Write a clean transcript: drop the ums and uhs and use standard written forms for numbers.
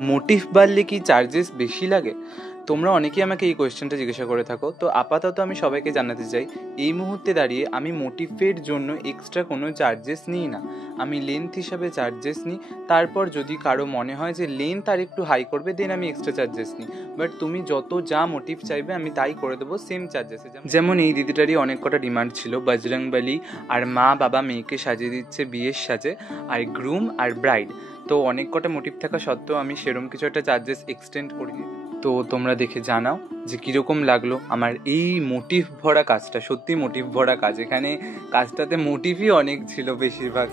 Motive বাড়লে কি charges বেশি লাগে? তোমরা অনেকেই আমাকে এই কোয়েশ্চেনটা জিজ্ঞাসা করে থাকো। তো আপাতত আমি সবাইকে জানাতে চাই, এই মুহূর্তে দাঁড়িয়ে আমি মোটিভের জন্য এক্সট্রা কোনো চার্জেস নিই না। আমি লেন্থ হিসাবে চার্জেস নিই। তারপর যদি কারো মনে হয় যে লেন্থ আর একটু হাই করবে, দেন আমি এক্সট্রা চার্জেস নিই। বাট তুমি যত যা মোটিভ চাইবে আমি তাই করে দেবো সেম চার্জেসে। যেমন এই দিদিটারই অনেক কটা ডিমান্ড ছিল, বজরংবলী আর মা বাবা মেয়েকে সাজিয়ে দিচ্ছে বিয়ের সাজে, আর গ্রুম আর ব্রাইড। তো অনেক কটা মোটিভ থাকা সত্ত্বেও আমি সেরকম কিছু একটা চার্জেস এক্সটেন্ড করিনি। তো তোমরা দেখে জানাও যে কীরকম লাগলো আমার এই মোটিভ ভরা কাজটা। সত্যি মোটিভ ভরা কাজ, এখানে কাজটাতে মোটিভই অনেক ছিল বেশিরভাগ।